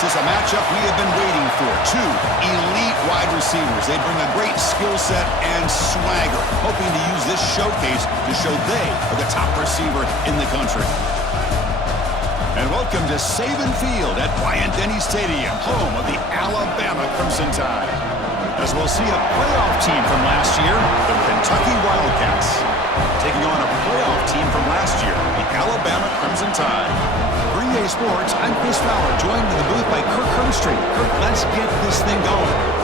This is a matchup we have been waiting for. Two elite wide receivers. They bring a great skill set and swagger, hoping to use this showcase to show they are the top receiver in the country. And welcome to Saban Field at Bryant-Denny Stadium, home of the Alabama Crimson Tide. As we'll see a playoff team from last year, the Kentucky Wildcats, taking on a playoff team from last year, the Alabama Crimson Tide. For EA Sports, I'm Chris Fowler, joined in the booth by Kirk Herbstreit. Kirk, let's get this thing going.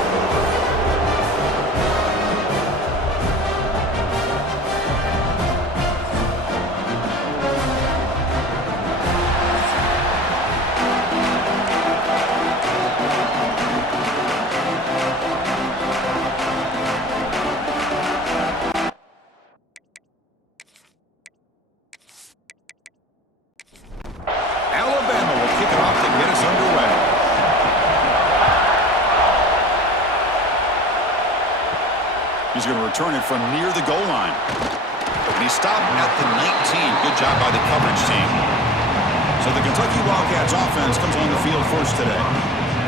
He's going to return it from near the goal line. But he stopped at the 19. Good job by the coverage team. So the Kentucky Wildcats offense comes on the field first today.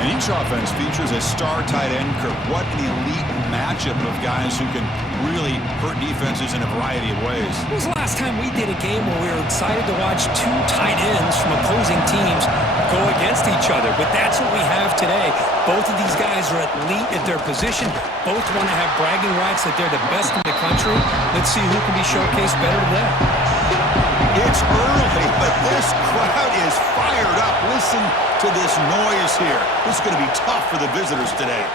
And each offense features a star tight end. Kirk, what an elite matchup of guys who can really hurt defenses in a variety of ways. When was the last time we did a game where we were excited to watch two tight ends from opposing teams go against each other? But that's what we have today. Both of these guys are elite at their position. Both want to have bragging rights that they're the best in the country. Let's see who can be showcased better than that. It's early, but this crowd is fired up. Listen to this noise here. This is going to be tough for the visitors today.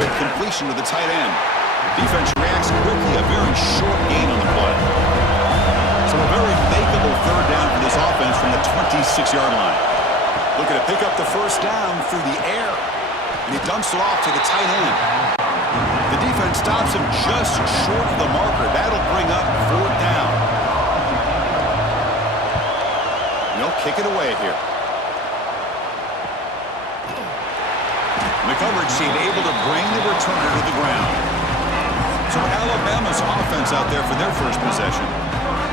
Quick completion to the tight end. Defense reacts quickly, a very short gain on the play. So a very makeable third down for this offense from the 26-yard line. Looking to pick up the first down through the air. And he dumps it off to the tight end. The defense stops him just short of the marker. That'll bring up fourth down. They'll kick it away here. The coverage team able to bring the returner to the ground. So Alabama's offense out there for their first possession.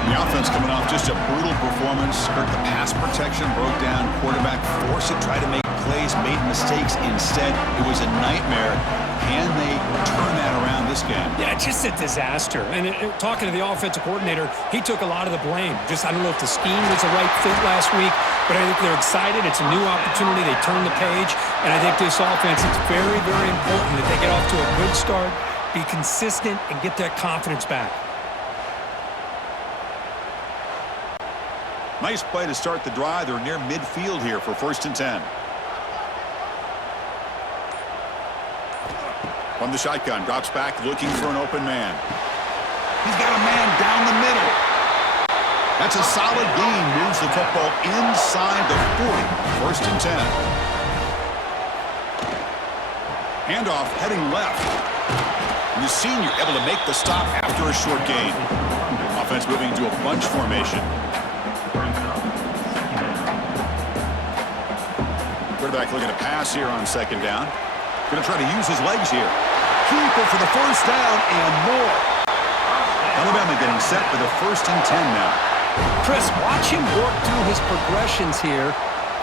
The offense coming off just a brutal performance. Hurt the pass protection, broke down. Quarterback forced it, tried to make plays, made mistakes instead. It was a nightmare. Can they turn that around this game? Yeah, just a disaster. And talking to the offensive coordinator, he took a lot of the blame. I don't know if the scheme was the right fit last week, but I think they're excited. It's a new opportunity. They turn the page. And I think this offense, it's very, very important that they get off to a good start, be consistent, and get that confidence back. Nice play to start the drive. They're near midfield here for 1st and 10. From the shotgun, drops back, looking for an open man. He's got a man down the middle. That's a solid gain. Moves the football inside the 40. 1st and 10. Handoff heading left. And the senior able to make the stop after a short gain. Offense moving into a bunch formation. Quarterback looking to pass here on 2nd down. Going to try to use his legs here. Keeper for the first down and more. Alabama getting set for the 1st and 10 now. Chris, watch him work through his progressions here.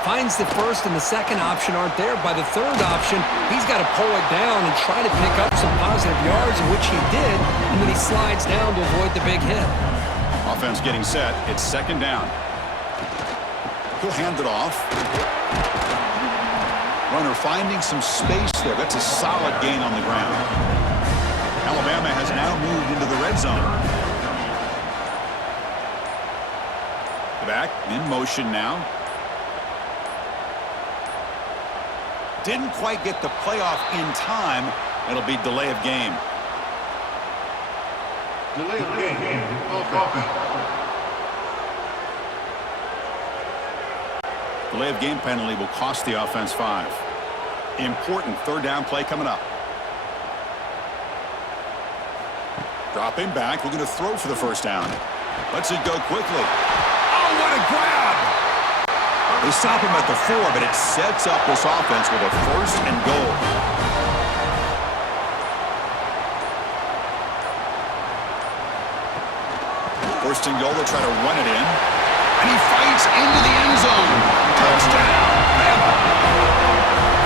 Finds the first and the second option aren't there. By the third option, he's got to pull it down and try to pick up some positive yards, in which he did, and then he slides down to avoid the big hit. Offense getting set. It's 2nd down. He'll hand it off. Runner finding some space there. That's a solid gain on the ground. Alabama has now moved into the red zone. Back in motion now. Didn't quite get the playoff in time. It'll be delay of game. Delay of game. Delay of game penalty will cost the offense 5. Important 3rd down play coming up. Dropping back, looking to throw for the 1st down. Lets it go quickly. Oh, what a grab! They stop him at the 4, but it sets up this offense with a 1st and goal. First and goal, they'll try to run it in. And he fights into the end zone. Touchdown, Bama.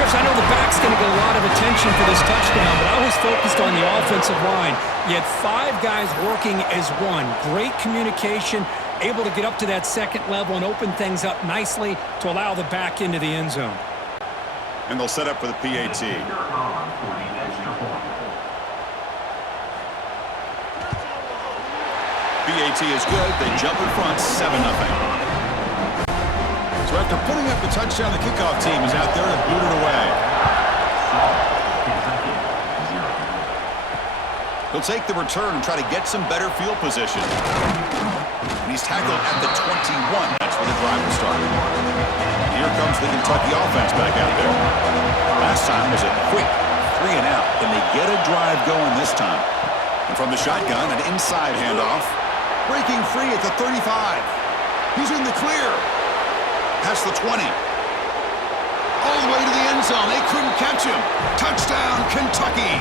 Chris, I know the back's going to get a lot of attention for this touchdown, but I was focused on the offensive line. You had 5 guys working as one. Great communication, able to get up to that second level and open things up nicely to allow the back into the end zone. And they'll set up for the PAT. PAT is good. They jump in front, 7-0. So after putting up the touchdown, the kickoff team is out there to boot it away. He'll take the return and try to get some better field position. And he's tackled at the 21. That's where the drive will start. Here comes the Kentucky offense back out there. Last time was a quick 3 and out. Can they get a drive going this time? And from the shotgun, an inside handoff. Breaking free at the 35. He's in the clear. Past the 20. All the way to the end zone. They couldn't catch him. Touchdown, Kentucky.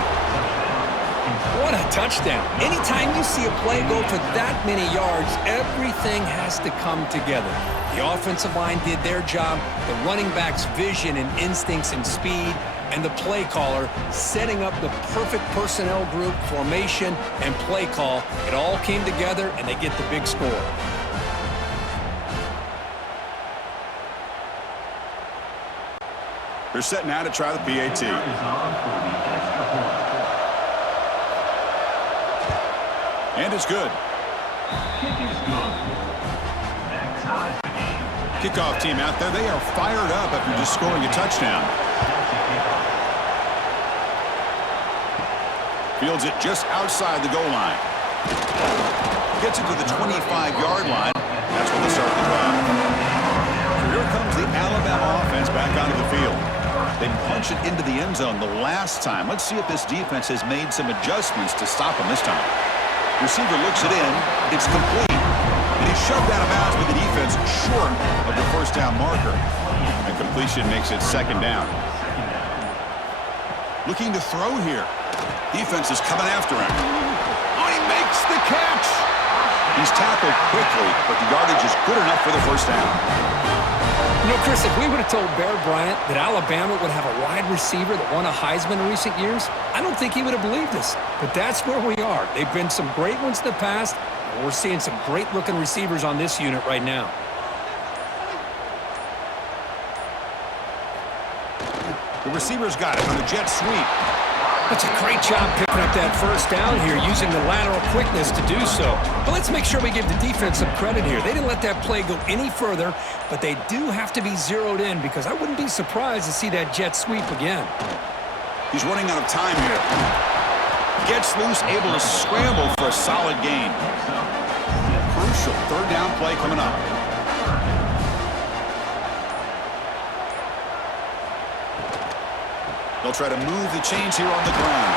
What a touchdown. Anytime you see a play go for that many yards, everything has to come together. The offensive line did their job, the running back's vision and instincts and speed, and the play caller setting up the perfect personnel group, formation, and play call. It all came together, and they get the big score. They're setting out to try the PAT. And it's good. Kickoff team out there. They are fired up after just scoring a touchdown. Fields it just outside the goal line. Gets it to the 25-yard line. That's where they start the drive. So here comes the Alabama offense back onto the field. They punch it into the end zone the last time. Let's see if this defense has made some adjustments to stop them this time. Receiver looks it in. It's complete. And he's shoved out of bounds with the defense short of the first down marker. And completion makes it second down. Looking to throw here. Defense is coming after him. Oh, he makes the catch. He's tackled quickly, but the yardage is good enough for the first down. You know, Chris, if we would have told Bear Bryant that Alabama would have a wide receiver that won a Heisman in recent years, I don't think he would have believed us. But that's where we are. They've been some great ones in the past, and we're seeing some great-looking receivers on this unit right now. The receiver's got it on the jet sweep. That's a great job picking up that first down here, using the lateral quickness to do so. But let's make sure we give the defense some credit here. They didn't let that play go any further, but they do have to be zeroed in because I wouldn't be surprised to see that jet sweep again. He's running out of time here. Gets loose, able to scramble for a solid gain. Crucial third down play coming up. They'll try to move the chains here on the ground.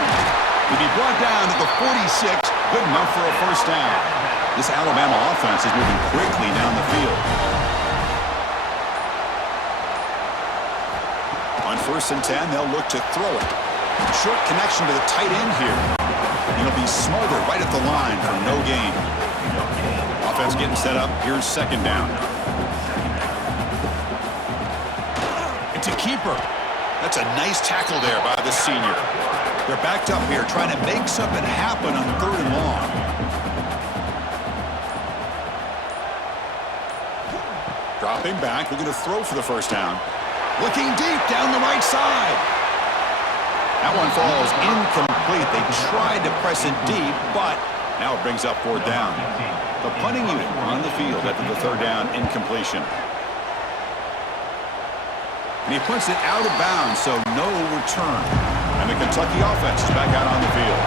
He'll be brought down to the 46. Good enough for a first down. This Alabama offense is moving quickly down the field. On 1st and 10, they'll look to throw it. Short connection to the tight end here. And he'll be smothered right at the line for no gain. Offense getting set up. Here's second down. It's a keeper. That's a nice tackle there by the senior. They're backed up here trying to make something happen on 3rd and long. Dropping back, looking to throw for the first down. Looking deep down the right side. That one falls incomplete. They tried to press it deep, but now it brings up 4th down. The punting unit on the field after the 3rd down incompletion. And he puts it out of bounds, so no return. And the Kentucky offense is back out on the field.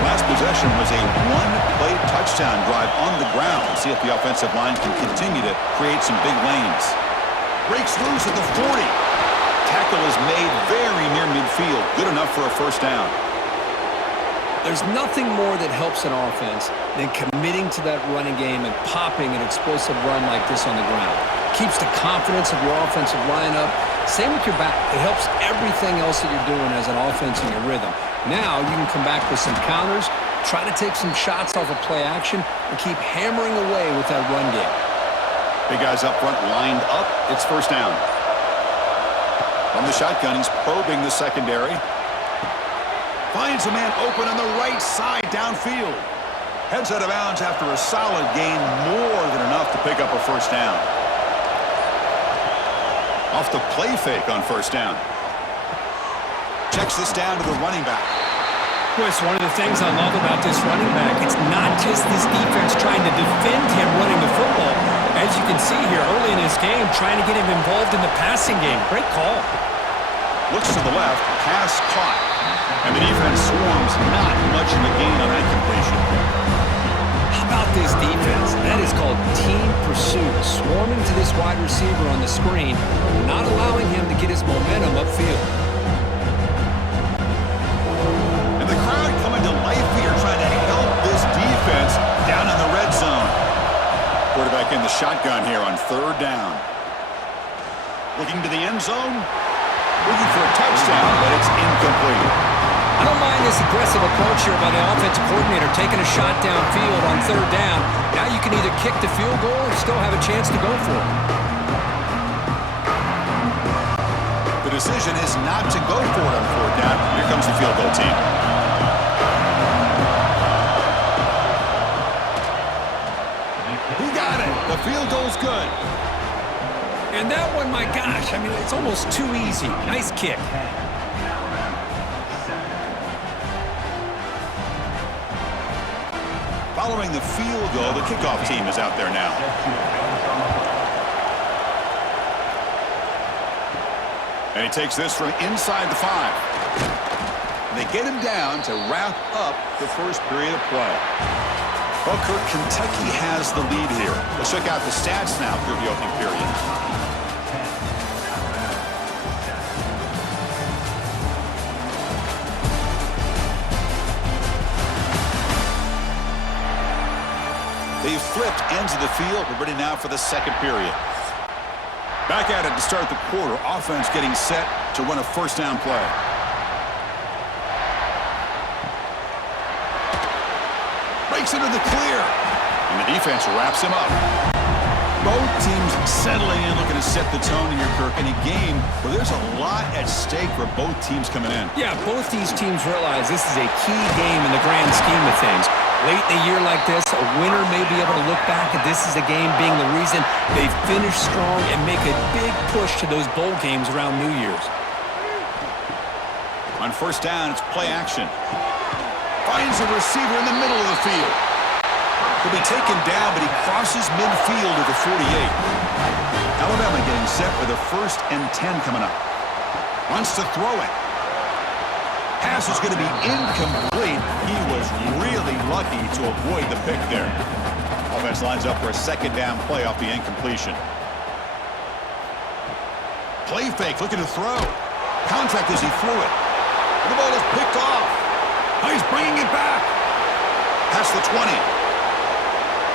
The last possession was a one-play touchdown drive on the ground. Let's see if the offensive line can continue to create some big lanes. Breaks loose at the 40. Tackle is made very near midfield. Good enough for a first down. There's nothing more that helps an offense than committing to that running game and popping an explosive run like this on the ground. Keeps the confidence of your offensive lineup. Same with your back. It helps everything else that you're doing as an offense in your rhythm. Now you can come back with some counters, try to take some shots off of play action, and keep hammering away with that run game. Big guys up front lined up. It's first down. From the shotgun, he's probing the secondary. Finds a man open on the right side downfield. Heads out of bounds after a solid gain, more than enough to pick up a first down. Off the play fake on first down. Checks this down to the running back. Chris, one of the things I love about this running back, it's not just this defense trying to defend him running the football. As you can see here early in his game, trying to get him involved in the passing game. Great call. Looks to the left, pass caught. And the defense swarms, not much of a gain on that completion. How about this defense? That is called team pursuit. Swarming to this wide receiver on the screen, not allowing him to get his momentum upfield. And the crowd coming to life here, trying to help this defense down in the red zone. Quarterback in the shotgun here on third down. Looking to the end zone. Looking for a touchdown, but it's incomplete. I don't mind this aggressive approach here by the offensive coordinator, taking a shot downfield on third down. Now you can either kick the field goal or still have a chance to go for it. The decision is not to go for it on fourth down. Here comes the field goal team. He got it. The field goal's good. And that one, my gosh, I mean, it's almost too easy. Nice kick. Following the field goal, the kickoff team is out there now. And he takes this from inside the 5. They get him down to wrap up the first period of play. Well, Kirk, Kentucky has the lead here. Let's check out the stats now through the opening period. They've flipped ends of the field. We're ready now for the second period. Back at it to start the quarter. Offense getting set to run a first down play. Breaks into the clear. And the defense wraps him up. Both teams settling in, looking to set the tone here, Kirk, in a game where there's a lot at stake for both teams coming in. Yeah, both these teams realize this is a key game in the grand scheme of things. Late in a year like this, a winner may be able to look back at this as a game being the reason they finish strong and make a big push to those bowl games around New Year's. On first down, it's play action. Finds a receiver in the middle of the field. He'll be taken down, but he crosses midfield to the 48. Alabama getting set with a 1st and 10 coming up. Wants to throw it. Pass is going to be incomplete. He was really lucky to avoid the pick there. Offense lines up for a second down play off the incompletion. Play fake, looking to throw. Contact as he threw it. The ball is picked off. Now he's bringing it back. Past the 20.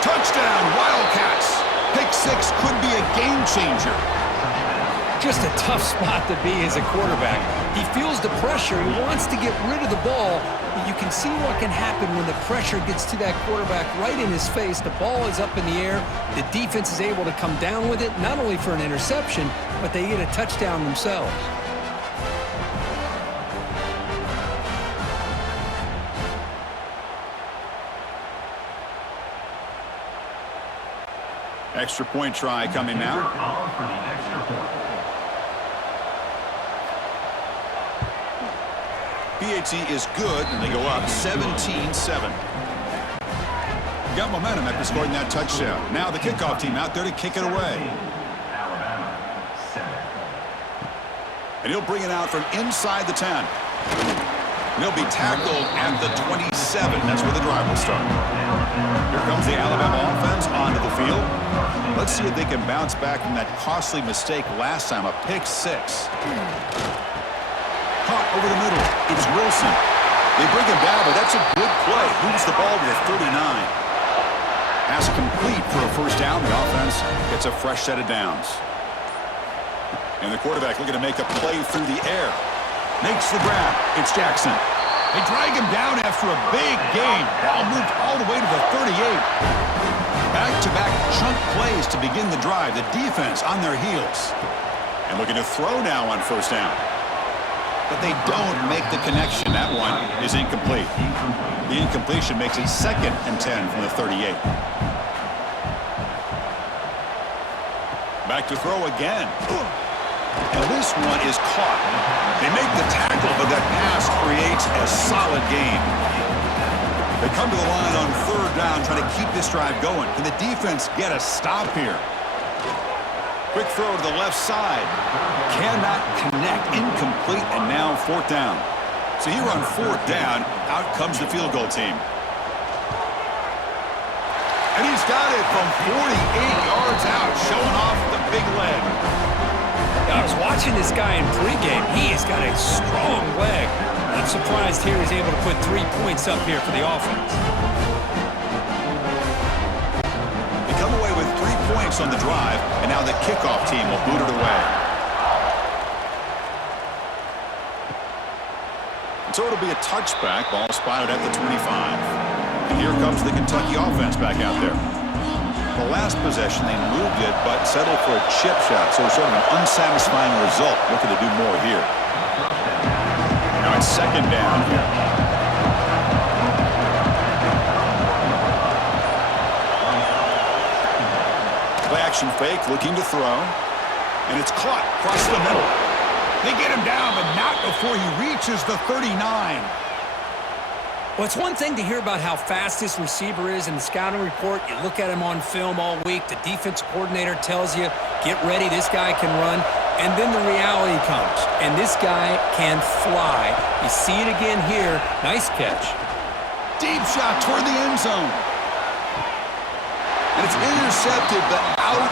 Touchdown, Wildcats. Pick 6 could be a game changer. Just a tough spot to be as a quarterback. He feels the pressure. He wants to get rid of the ball. You can see what can happen when the pressure gets to that quarterback right in his face. The ball is up in the air. The defense is able to come down with it, not only for an interception, but they get a touchdown themselves. Extra point try coming now. PAT is good, and they go up 17-7. Got momentum after scoring that touchdown. Now the kickoff team out there to kick it away. And he'll bring it out from inside the 10. And he'll be tackled at the 27. That's where the drive will start. Here comes the Alabama offense onto the field. Let's see if they can bounce back from that costly mistake last time, a pick 6. Caught over the middle. It's Wilson. They bring him down, but that's a good play. Moves the ball to the 39. Pass complete for a first down. The offense gets a fresh set of downs. And the quarterback looking to make a play through the air. Makes the grab. It's Jackson. They drag him down after a big gain. Ball moved all the way to the 38. Back-to-back chunk plays to begin the drive. The defense on their heels. And looking to throw now on first down. But they don't make the connection. That one is incomplete. The incompletion makes it 2nd and 10 from the 38. Back to throw again. And this one is caught. They make the tackle, but that pass creates a solid gain. They come to the line on 3rd down, trying to keep this drive going. Can the defense get a stop here? Quick throw to the left side. Cannot connect. Incomplete, and now 4th down. So here on 4th down, out comes the field goal team. And he's got it from 48 yards out, showing off the big leg. I was watching this guy in pregame. He has got a strong leg. I'm surprised here he's able to put 3 points up here for the offense. They come away with 3 points on the drive, and now the kickoff team will boot it away. So it'll be a touchback. Ball spotted at the 25. And here comes the Kentucky offense back out there. The last possession, they moved it, but settled for a chip shot. So sort of an unsatisfying result. Looking to do more here. Now it's 2nd down here. Play action fake, looking to throw. And it's caught across the middle. They get him down, but not before he reaches the 39. Well, it's one thing to hear about how fast this receiver is in the scouting report. You look at him on film all week. The defense coordinator tells you, get ready, this guy can run. And then the reality comes, and this guy can fly. You see it again here. Nice catch. Deep shot toward the end zone. And it's intercepted, but out of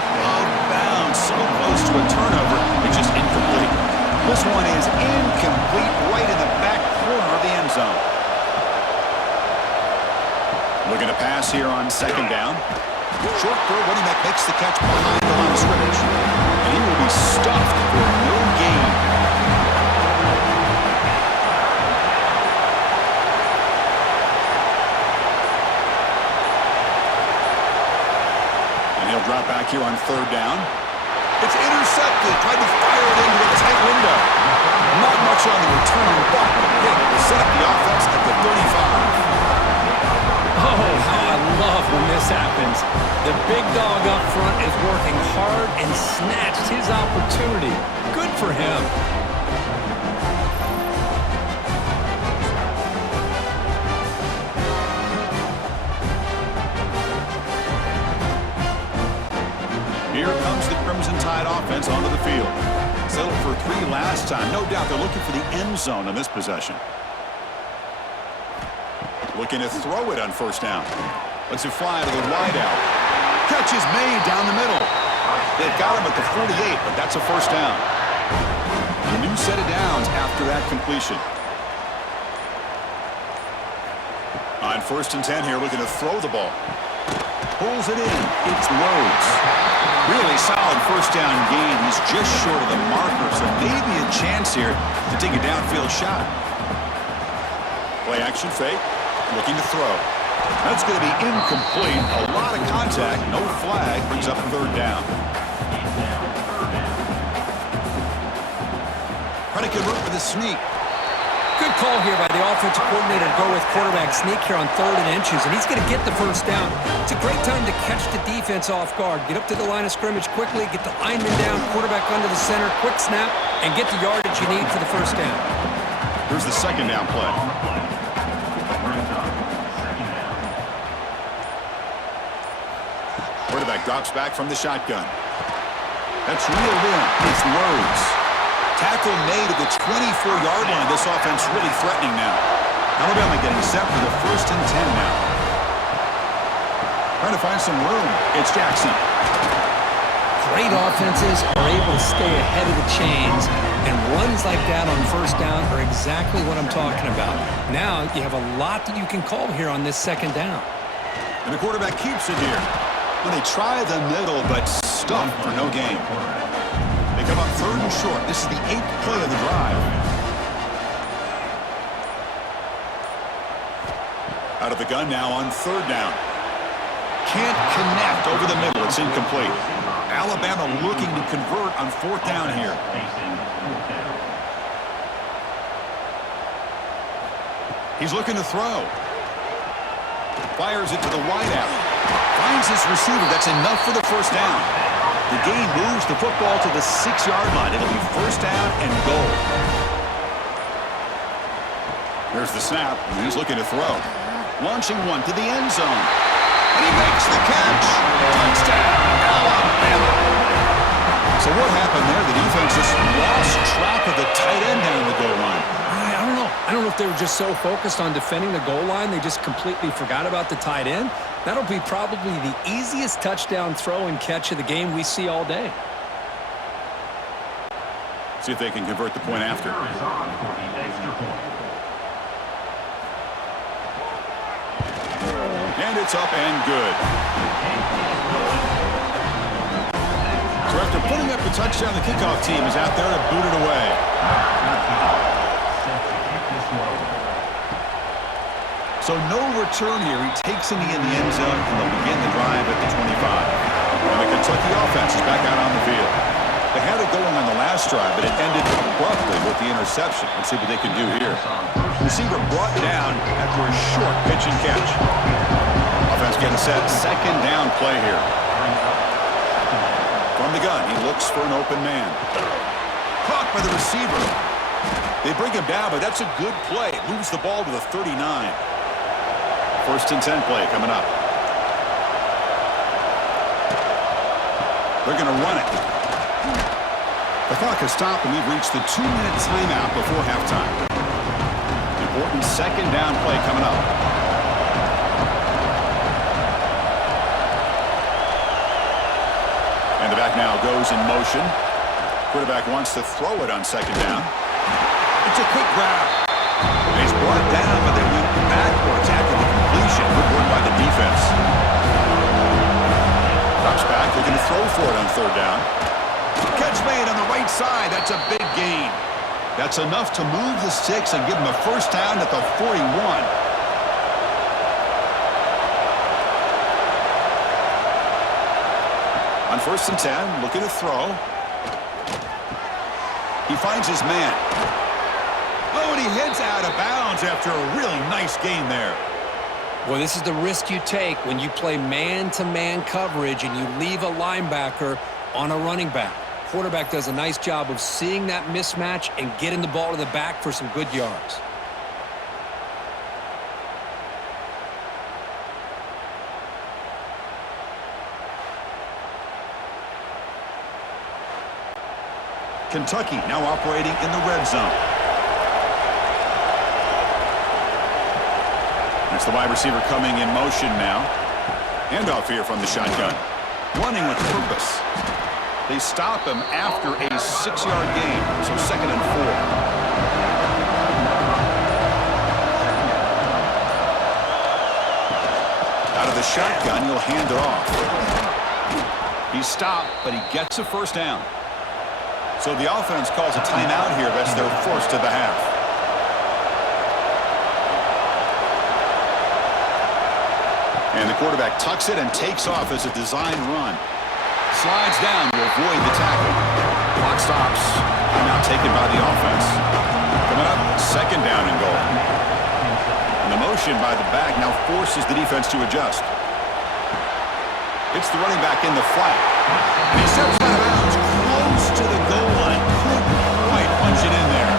bounds. So close to a turnover, it's just incomplete. This one is incomplete right in the back corner of the end zone. Looking to pass here on 2nd down. Short throw, running back makes the catch behind the line of scrimmage. And he will be stuffed for no gain. And he'll drop back here on 3rd down. It's intercepted. Tried to fire it into a tight window. Not much on the return, but it will set up the offense at the 35. Oh, how I love when this happens. The big dog up front is working hard and snatched his opportunity. Good for him. Here comes the Crimson Tide offense onto the field. Settled for 3 last time. No doubt they're looking for the end zone in this possession. Looking to throw it on 1st down. Lets it fly to the wideout. Catch is made down the middle. They've got him at the 48, but that's a 1st down. A new set of downs after that completion. On 1st and 10 here, looking to throw the ball. Pulls it in. It's Rhodes. Really solid 1st down gain. He's just short of the marker, so maybe a chance here to take a downfield shot. Play action fake. Looking to throw. That's going to be incomplete. A lot of contact. No flag. Brings up 3rd down. Trying to convert with a sneak. Good call here by the offensive coordinator to go with quarterback sneak here on 3rd and inches, and he's going to get the 1st down. It's a great time to catch the defense off guard. Get up to the line of scrimmage quickly, get the lineman down, quarterback under the center, quick snap, and get the yardage you need for the 1st down. Here's the 2nd down play. Quarterback drops back from the shotgun. That's reeled in. It's Rhodes. Tackle made at the 24-yard line. This offense really threatening now. Alabama getting set for the 1st and 10 now. Trying to find some room. It's Jackson. Great offenses are able to stay ahead of the chains, and runs like that on 1st down are exactly what I'm talking about. Now you have a lot that you can call here on this 2nd down. And the quarterback keeps it here. When they try the middle, but stuffed for no gain. They come up 3rd and short. This is the 8th play of the drive. Out of the gun now on 3rd down. Can't connect over the middle. It's incomplete. Alabama looking to convert on 4th down here. He's looking to throw. Fires it to the wideout. Finds his receiver. That's enough for the 1st down. The game moves the football to the 6-yard line. It'll be 1st down and goal. There's the snap. He's looking to throw. Launching one to the end zone. And he makes the catch. Touchdown, Alabama. So what happened there? The defense just lost track of the tight end down the goal line. I don't know. I don't know if they were just so focused on defending the goal line, they just completely forgot about the tight end. That'll be probably the easiest touchdown throw and catch of the game we see all day. See if they can convert the point after. And it's up and good. So after putting up the touchdown, the kickoff team is out there to boot it away. So no return here. He takes a knee in the end zone, and they'll begin the drive at the 25. And the Kentucky offense is back out on the field. They had it going on the last drive, but it ended abruptly with the interception. Let's see what they can do here. Receiver brought down after a short pitch and catch. Offense getting set. 2nd down play here. From the gun, he looks for an open man. Caught by the receiver. They bring him down, but that's a good play. It moves the ball to the 39. 1st and 10 play coming up. They're going to run it. The clock has stopped, and we've reached the 2-minute timeout before halftime. Important 2nd down play coming up. And the back now goes in motion. Quarterback wants to throw it on 2nd down. It's a quick grab. He's brought down, but they went backwards after the completion. Good work by the defense. Drops back, looking to throw for it on 3rd down. Catch made on the right side. That's a big gain. That's enough to move the sticks and give him a 1st down at the 41. On 1st and 10, looking to throw. He finds his man. Oh, and he heads out of bounds after a really nice gain there. Well, this is the risk you take when you play man-to-man coverage and you leave a linebacker on a running back. Quarterback does a nice job of seeing that mismatch and getting the ball to the back for some good yards. Kentucky now operating in the red zone. That's the wide receiver coming in motion now. Handoff here from the shotgun. Running with purpose. They stop him after a 6-yard gain, so 2nd and 4. Out of the shotgun, he'll hand it off. He's stopped, but he gets a 1st down. So the offense calls a timeout here. That's their 1st of the half. And the quarterback tucks it and takes off as a design run. Slides down to avoid the tackle. Clock stops. Timeout taken by the offense. Coming up, 2nd down and goal. And the motion by the back now forces the defense to adjust. It's the running back in the flat. And he steps out of bounds close to the goal line. Couldn't quite punch it in there.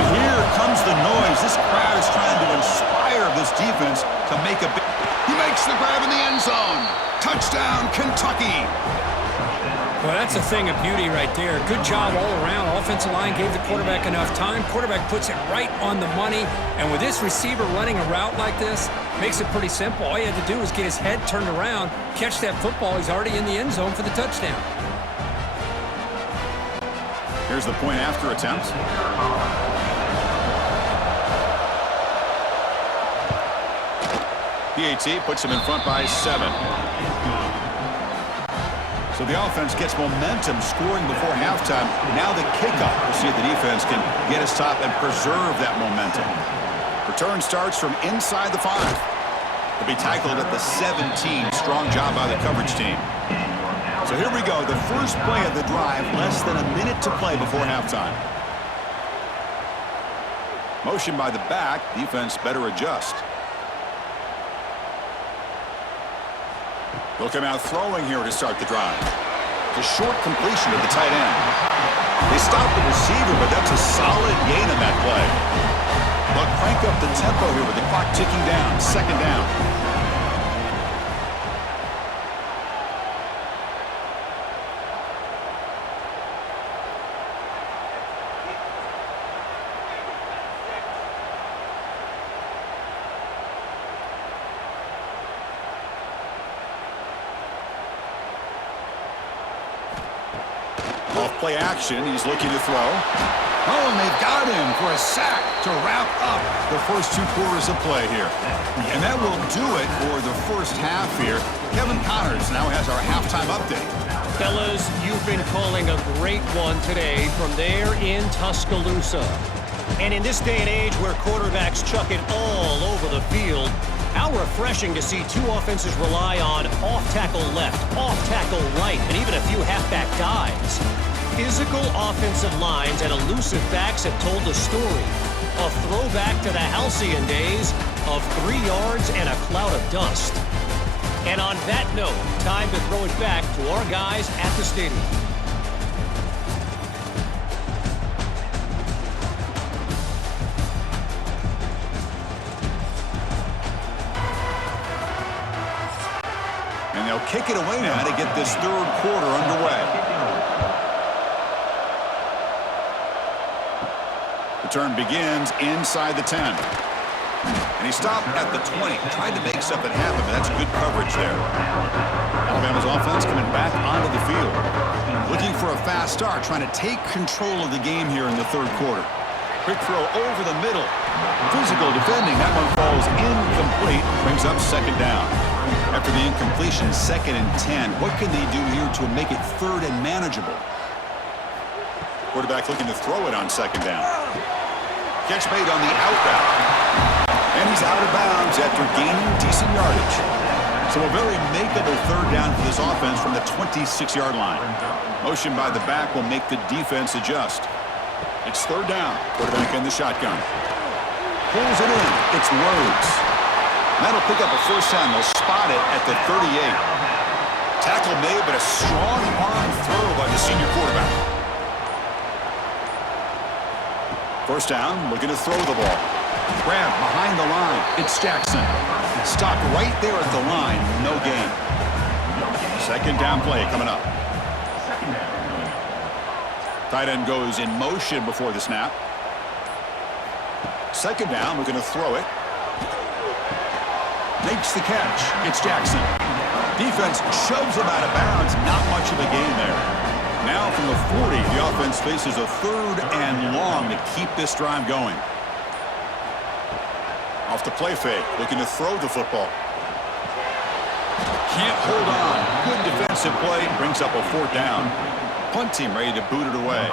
And here comes the noise. This crowd is trying to inspire this defense to make a big... He makes the grab in the end zone. Touchdown, Kentucky. Well, that's a thing of beauty right there. Good job all around. Offensive line gave the quarterback enough time. Quarterback puts it right on the money. And with this receiver running a route like this, makes it pretty simple. All you had to do was get his head turned around, catch that football. He's already in the end zone for the touchdown. Here's the point after attempt. PAT puts him in front by 7. So the offense gets momentum scoring before halftime. Now the kickoff. We'll see if the defense can get a stop and preserve that momentum. Return starts from inside the 5. They'll be tackled at the 17. Strong job by the coverage team. So here we go, the first play of the drive, less than a minute to play before halftime. Motion by the back, defense better adjust. They'll come out throwing here to start the drive. The short completion to the tight end. They stop the receiver, but that's a solid gain on that play. They'll crank up the tempo here with the clock ticking down. Second down. Play action. He's looking to throw. Oh, and they've got him for a sack to wrap up the first 2 quarters of play here. And that will do it for the first half here. Kevin Connors now has our halftime update. Fellas, you've been calling a great one today from there in Tuscaloosa. And in this day and age where quarterbacks chuck it all over the field, how refreshing to see 2 offenses rely on off-tackle left, off-tackle right, and even a few halfback dives. Physical offensive lines and elusive backs have told the story. A throwback to the halcyon days of 3 yards and a cloud of dust. And on that note, time to throw it back to our guys at the stadium. And they'll kick it away now to get this third quarter underway. Turn begins inside the 10. And he stopped at the 20. Tried to make something happen, but that's good coverage there. Alabama's offense coming back onto the field. Looking for a fast start, trying to take control of the game here in the third quarter. Quick throw over the middle. Physical defending. That one falls incomplete. Brings up second down. After the incompletion, 2nd and 10. What can they do here to make it third and manageable? Quarterback looking to throw it on second down. Catch made on the out route. And he's out of bounds after gaining decent yardage. So a very makeable third down for this offense from the 26-yard line. Motion by the back will make the defense adjust. It's third down. Quarterback in the shotgun. Pulls it in. It's Rhodes. That'll pick up a first down. They'll spot it at the 38. Tackle made, but a strong arm throw by the senior quarterback. First down, looking to throw the ball. Grab behind the line. It's Jackson. Stopped right there at the line. No gain. Second down play coming up. Tight end goes in motion before the snap. Second down, looking to throw it. Makes the catch. It's Jackson. Defense shoves him out of bounds. Not much of a gain there. Now from the 40, the offense faces a third and long to keep this drive going. Off the play fake, looking to throw the football. Can't hold on. Good defensive play, brings up a fourth down. Punt team ready to boot it away.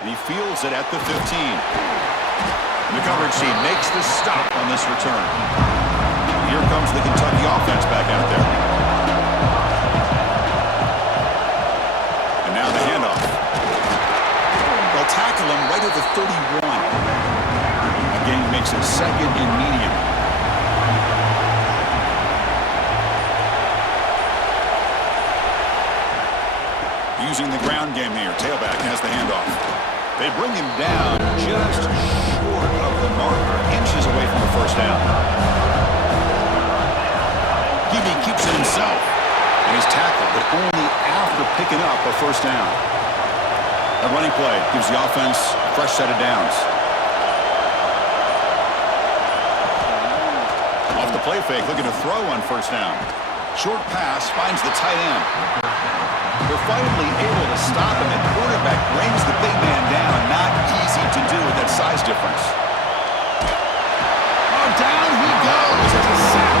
And he fields it at the 15. The coverage team makes the stop on this return. Here comes the Kentucky offense back out there. And now the handoff. They'll tackle him right at the 31. Again, makes it second and medium. Using the ground game here. Tailback has the handoff. They bring him down just short of the marker, inches away from the first down. Hebe keeps it himself, and he's tackled, but only after picking up a first down. A running play gives the offense a fresh set of downs. Off the play fake, looking to throw on first down. Short pass finds the tight end. They're finally able to stop him, and quarterback brings the big man down. Not easy to do with that size difference. Oh, down he goes. It's a sack.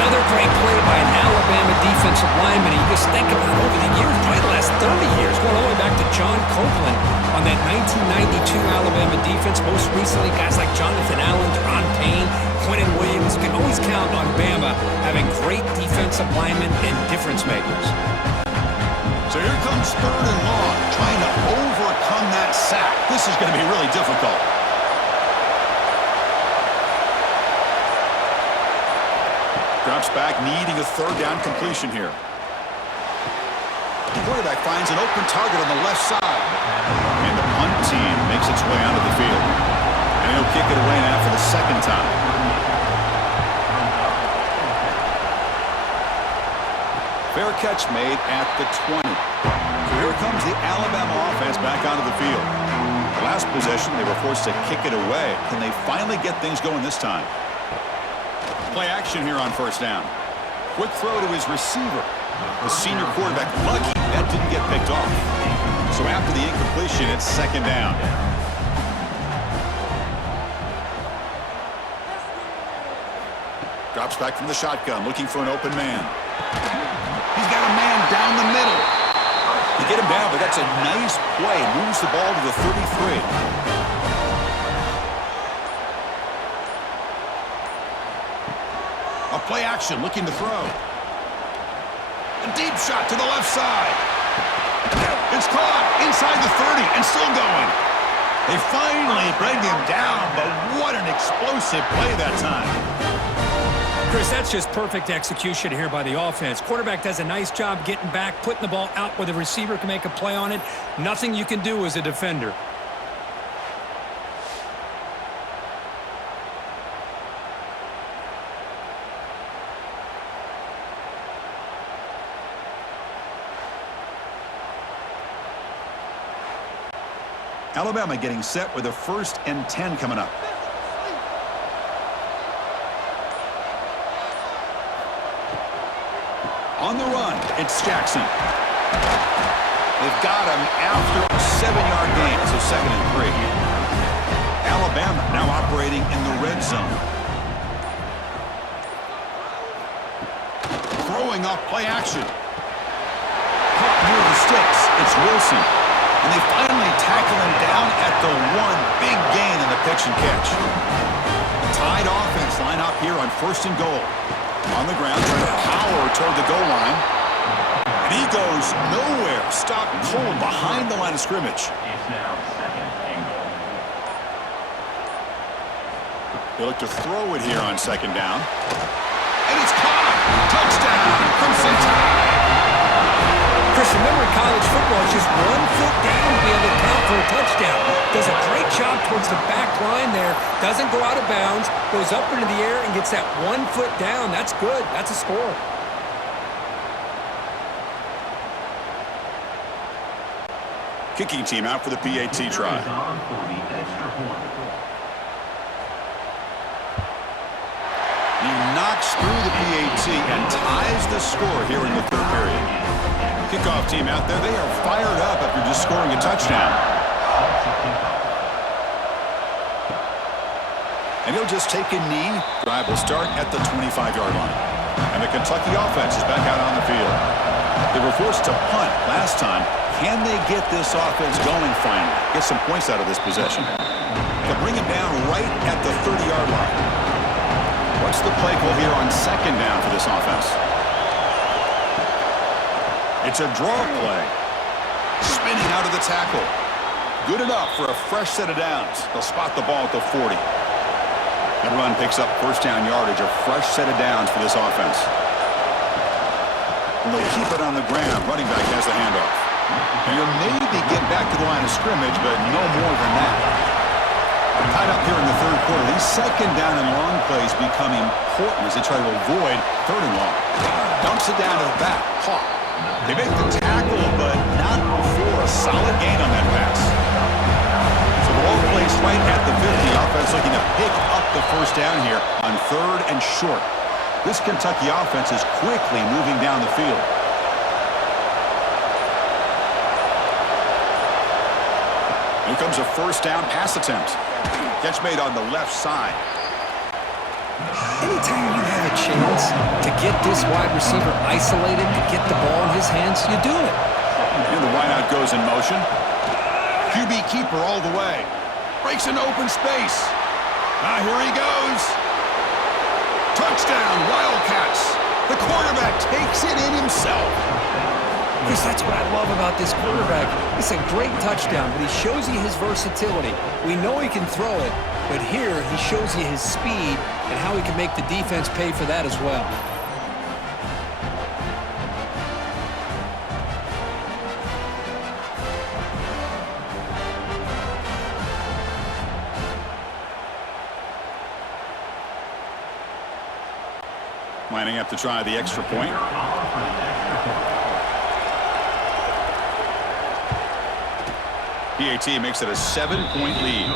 Another great play by an Alabama defensive lineman. You just think about it over the years, probably the last 30 years, going all the way back to John Copeland on that 1992 Alabama defense. Most recently, guys like Jonathan Allen, Deron Payne, Quentin Williams. Can always count on Bama having great defensive linemen and difference makers. So here comes 3rd and long, trying to overcome that sack. This is going to be really difficult. Drops back, needing a 3rd down completion here. The quarterback finds an open target on the left side. And the punt team makes its way onto the field. And he'll kick it away now for the 2nd time. Fair catch made at the 20. So here comes the Alabama offense back onto the field. The last possession, they were forced to kick it away. Can they finally get things going this time? Play action here on 1st down. Quick throw to his receiver. The senior quarterback, lucky that didn't get picked off. So after the incompletion, it's 2nd down. Drops back from the shotgun, looking for an open man. He's got a man down the middle. You get him down, but that's a nice play. Moves the ball to the 33. A play action, looking to throw. A deep shot to the left side. It's caught inside the 30 and still going. They finally bring him down, but what an explosive play that time. Chris, that's just perfect execution here by the offense. Quarterback does a nice job getting back, putting the ball out where the receiver can make a play on it. Nothing you can do as a defender. Alabama getting set with a 1st and 10 coming up. On the run, it's Jackson. They've got him after a 7-yard gain, so 2nd and 3. Alabama now operating in the red zone. Throwing off play action. Caught near the sticks. It's Wilson. And they finally tackle him down at the 1. Big gain in the pitch and catch. Tied offense line up here on 1st and goal. On the ground, trying to power toward the goal line. And he goes nowhere. Stopped cold behind the line of scrimmage. They look to throw it here on 2nd down. And it's caught. Touchdown. Crimson Tide. Chris, remember in college football, it's just 1 foot down to be able to count for a touchdown. Does a great job towards the back line there. Doesn't go out of bounds. Goes up into the air and gets that 1 foot down. That's good. That's a score. Kicking team out for the PAT try. He knocks through the PAT and ties the score here in the 3rd period. Kickoff team out there, they are fired up after just scoring a touchdown. And he'll just take a knee. Drive will start at the 25-yard line. And the Kentucky offense is back out on the field. They were forced to punt last time. Can they get this offense going finally? Get some points out of this possession. They'll bring him down right at the 30-yard line. What's the play call here on 2nd down for this offense? It's a draw play. Spinning out of the tackle. Good enough for a fresh set of downs. They'll spot the ball at the 40. That run picks up 1st down yardage. A fresh set of downs for this offense. And they'll keep it on the ground. Running back has the handoff. And he'll maybe get back to the line of scrimmage, but no more than that. Tied up here in the 3rd quarter. These 2nd down and long plays become important as they try to avoid 3rd and long. Dumps it down to the back. Caught. They make the tackle, but not before a solid gain on that pass. So the ball placed right at the 50. Offense looking to pick up the 1st down here on 3rd and short. This Kentucky offense is quickly moving down the field. Here comes a 1st down pass attempt. Catch made on the left side. Anytime you have a chance to get this wide receiver isolated, to get the ball in his hands, you do it. And the wideout goes in motion. QB keeper all the way. Breaks into open space. Here he goes. Touchdown, Wildcats. The quarterback takes it in himself. Chris, that's what I love about this quarterback. It's a great touchdown, but he shows you his versatility. We know he can throw it, but here he shows you his speed and how he can make the defense pay for that as well. Lining up to try the extra point. PAT makes it a 7-point lead.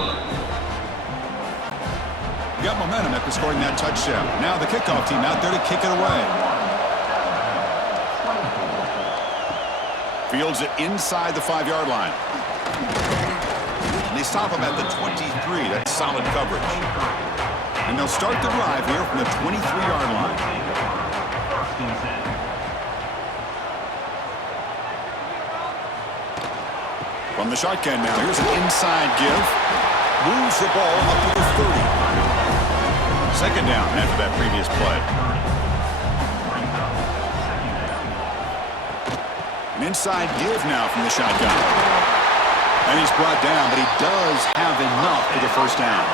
Got momentum after scoring that touchdown. Now the kickoff team out there to kick it away. Fields it inside the 5-yard line. And they stop him at the 23. That's solid coverage. And they'll start the drive here from the 23-yard line. From the shotgun now, here's an inside give. Moves the ball up to the 30. Second down after that previous play. An inside give now from the shotgun. And he's brought down, but he does have enough for the first down.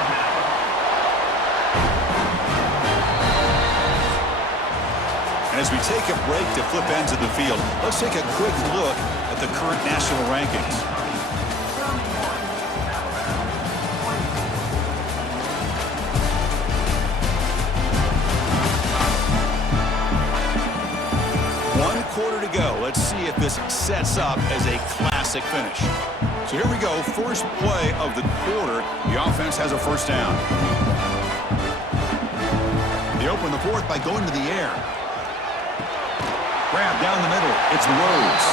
And as we take a break to flip ends of the field, let's take a quick look at the current national rankings. Quarter to go. Let's see if this sets up as a classic finish. So here we go. First play of the quarter. The offense has a first down. They open the fourth by going to the air. Grab down the middle. It's Rhodes.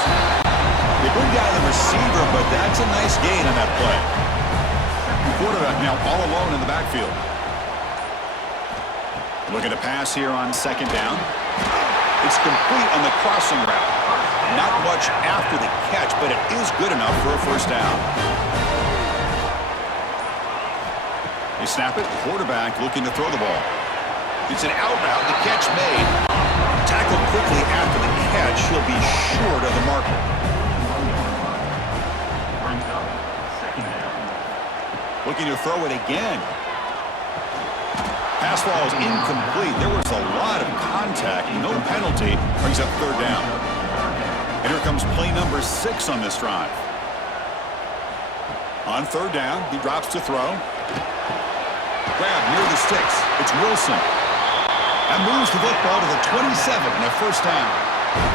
They bring down the receiver, but that's a nice gain on that play. The quarterback now all alone in the backfield. Looking to pass here on second down. It's complete on the crossing route. Not much after the catch, but it is good enough for a first down. They snap it. Quarterback looking to throw the ball. It's an out route. The catch made. Tackled quickly after the catch. He'll be short of the marker. Looking to throw it again. Pass ball is incomplete. There was a lot of contact. No penalty. Brings up third down. And here comes play number 6 on this drive. On third down, he drops to throw. Grab near the sticks. It's Wilson. And moves the football to the 27 and a first down.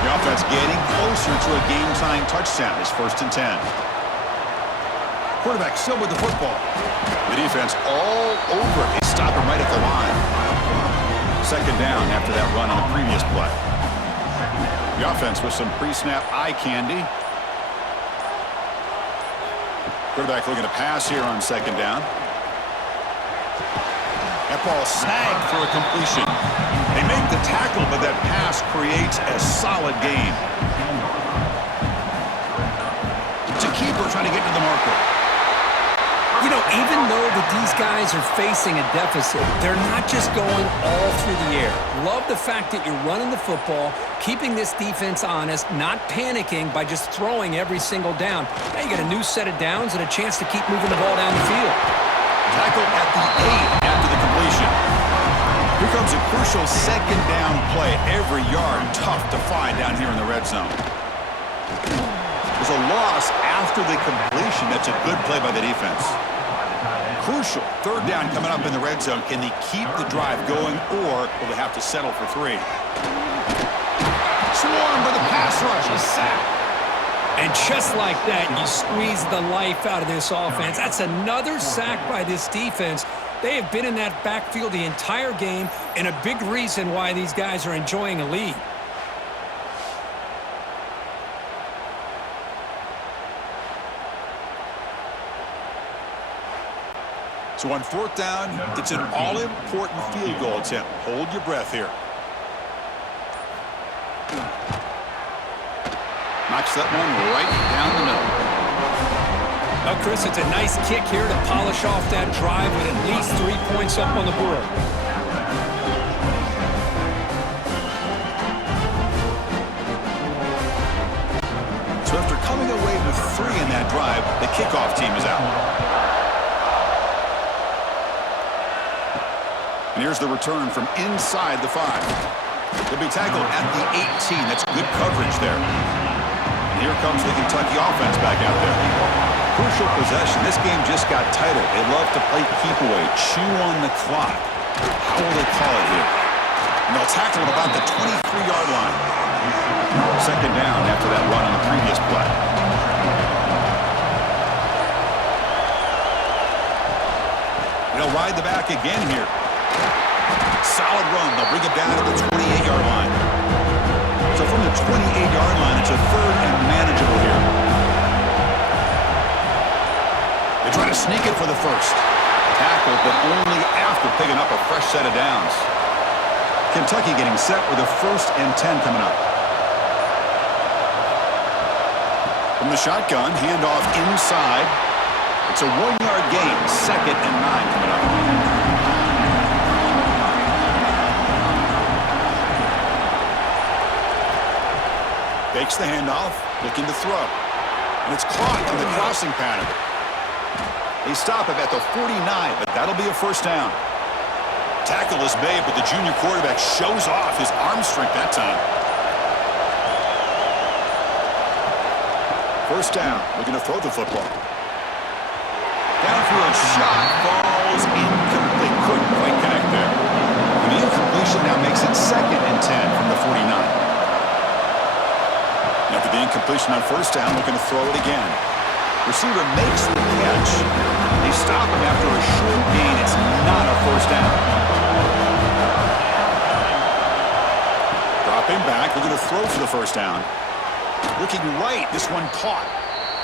The offense getting closer to a game-tying touchdown. It's 1st and 10. Quarterback still with the football. The defense all over it. They stop him right at the line. Second down after that run on the previous play. The offense with some pre-snap eye candy. Quarterback looking to pass here on second down. That ball snagged for a completion. They make the tackle, but that pass creates a solid gain. It's a keeper trying to get to the marker. You know, even though that these guys are facing a deficit, they're not just going all through the air. Love the fact that you're running the football, keeping this defense honest, not panicking by just throwing every single down. Now you got a new set of downs and a chance to keep moving the ball down the field. Tackle at the 8 after the completion. Here comes a crucial second down play. Every yard tough to find down here in the red zone. There's a loss after the completion. That's a good play by the defense. Crucial. Third down coming up in the red zone. Can they keep the drive going, or will they have to settle for 3? Swarmed by the pass rush. A sack. And just like that, you squeeze the life out of this offense. That's another sack by this defense. They have been in that backfield the entire game, and a big reason why these guys are enjoying a lead. So on fourth down, it's an all-important field goal attempt. Hold your breath here. Knocks that one right down the middle. Well, Chris, it's a nice kick here to polish off that drive with at least 3 points up on the board. So after coming away with 3 in that drive, the kickoff team is out. And here's the return from inside the 5. He'll be tackled at the 18. That's good coverage there. And here comes the Kentucky offense back out there. Crucial possession. This game just got tighter. They love to play keep away, chew on the clock. How will they call it here? And they'll tackle at about the 23-yard line. Second down after that run on the previous play. They'll ride the back again here. Solid run. They'll bring it down to the 28-yard line. So from the 28-yard line, it's a third and manageable here. They try to sneak it for the first. Tackle, but only after picking up a fresh set of downs. Kentucky getting set with a 1st and 10 coming up. From the shotgun, handoff inside. It's a 1-yard gain. 2nd and 9 coming up. Fakes the handoff, looking to throw. And it's caught on the crossing pattern. They stop him at the 49, but that'll be a 1st down. Tackle is made, but the junior quarterback shows off his arm strength that time. 1st down, looking to throw the football. Downfield shot, falls incomplete. Couldn't quite connect there. And the incompletion now makes it 2nd and 10 from the 49. After the incompletion on 1st down, looking to throw it again. Receiver makes the catch. They stop him after a short gain. It's not a 1st down. Dropping back, looking to throw for the 1st down. Looking right, this one caught.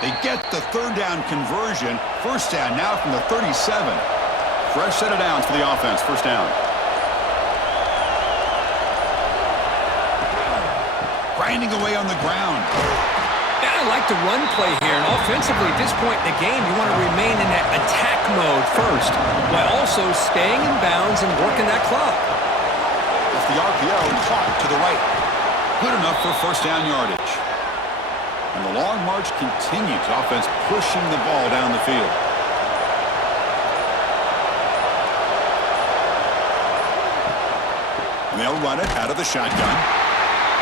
They get the 3rd down conversion. 1st down now from the 37. Fresh set of downs for the offense. 1st down. Grinding away on the ground. Yeah, I like the run play here. And offensively, at this point in the game, you want to remain in that attack mode first, while also staying in bounds and working that clock. Off the RPO, caught to the right. Good enough for 1st down yardage. And the long march continues. Offense pushing the ball down the field. And they'll run it out of the shotgun.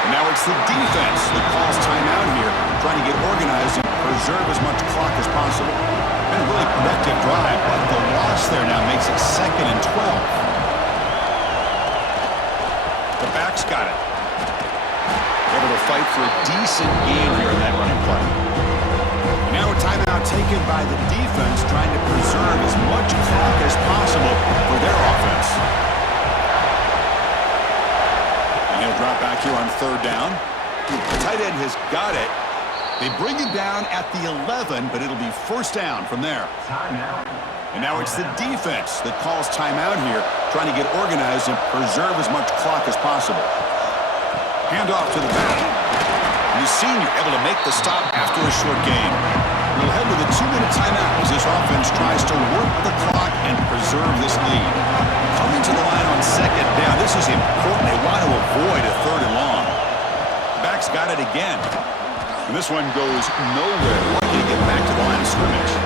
And now it's the defense that calls timeout here, trying to get organized and preserve as much clock as possible. Been a really productive drive, but the loss there now makes it 2nd and 12. The back's got it. Able to fight for a decent gain here in that running play. And now a timeout taken by the defense, trying to preserve as much clock as possible for their offense. And he'll drop back here on 3rd down. The tight end has got it. They bring him down at the 11, but it'll be 1st down from there. And now it's the defense that calls timeout here, trying to get organized and preserve as much clock as possible. Handoff to the back. And the senior able to make the stop after a short gain. We'll head with a 2-minute timeout as this offense tries to work the clock and preserve this lead. Coming to the line on 2nd down. This is important. They want to avoid a 3rd and long. The back's got it again. And this one goes nowhere. Lucky to get back to the line of scrimmage.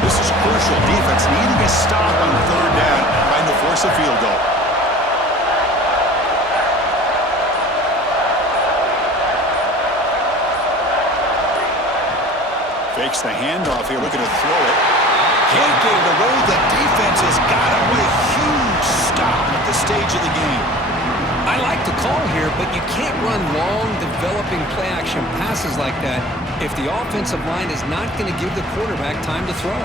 This is crucial. Defense needing a stop on 3rd down, trying to force a field goal. Fakes the handoff here, looking to throw it. Can't get it away. The defense has got him with a huge stop at this stage of the game. I like the call here, but you can't run long, developing play-action passes like that if the offensive line is not going to give the quarterback time to throw.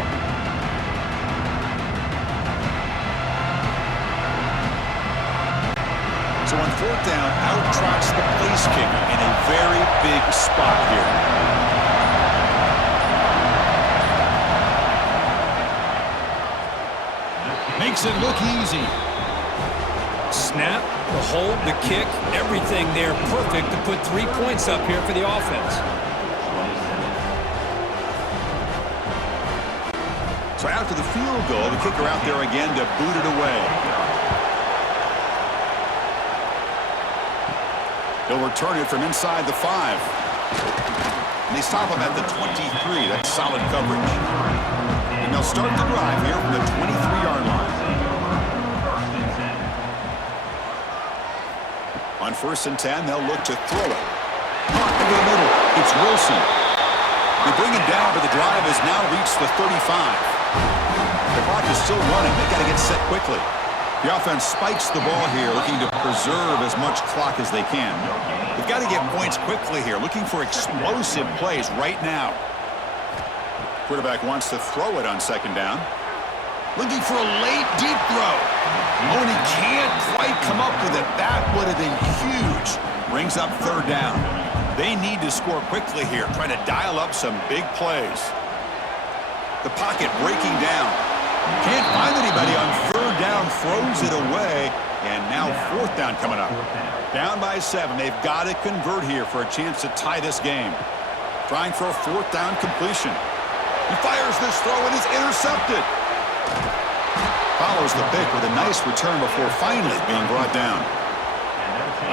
So on 4th down, out trots the place kicker in a very big spot here. Makes it look easy. Snap, the hold, the kick, everything there perfect to put 3 points up here for the offense. So after the field goal, the kicker out there again to boot it away. He'll return it from inside the 5. And they stop him at the 23. That's solid coverage. And they'll start the drive here from the 23-yard line. On 1st and 10, they'll look to throw it. Caught into the middle. It's Wilson. They bring him down, but the drive has now reached the 35. The clock is still running. They've got to get set quickly. The offense spikes the ball here, looking to preserve as much clock as they can. They've got to get points quickly here, looking for explosive plays right now. Quarterback wants to throw it on 2nd down. Looking for a late, deep throw. Oh, and he can't quite come up with it. That would have been huge. Brings up 3rd down. They need to score quickly here, trying to dial up some big plays. The pocket breaking down. Can't find anybody on 3rd down, throws it away, and now 4th down coming up. Down by 7. They've got to convert here for a chance to tie this game. Trying for a 4th down completion. He fires this throw and is intercepted. Follows the pick with a nice return before finally being brought down.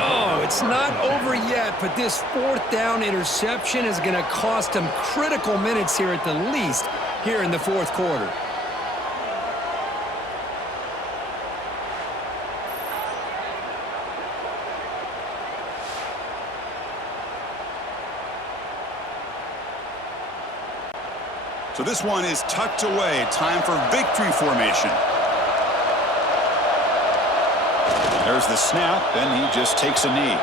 Oh, it's not over yet, but this 4th down interception is going to cost them critical minutes here at the least here in the 4th quarter. So this one is tucked away. Time for victory formation. There's the snap, and he just takes a knee.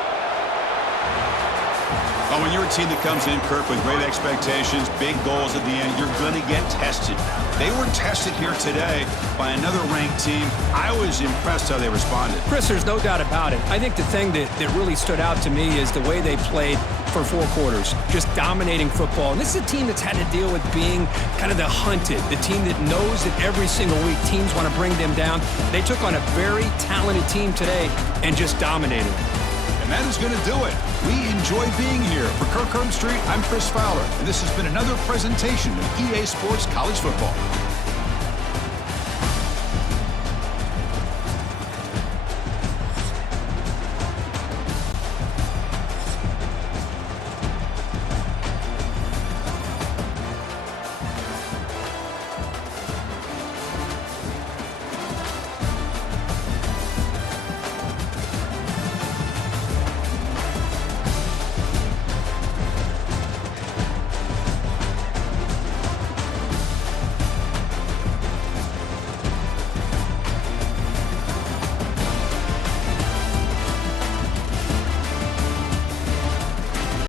Well, when you're a team that comes in, Kirk, with great expectations, big goals at the end, you're going to get tested. They were tested here today by another ranked team. I was impressed how they responded. Chris, there's no doubt about it. I think the thing that really stood out to me is the way they played for 4 quarters, just dominating football. And this is a team that's had to deal with being kind of the hunted, the team that knows that every single week teams want to bring them down. They took on a very talented team today and just dominated them. And that is going to do it. We enjoy being here. For Kirk Street, I'm Chris Fowler, and this has been another presentation of EA Sports College Football.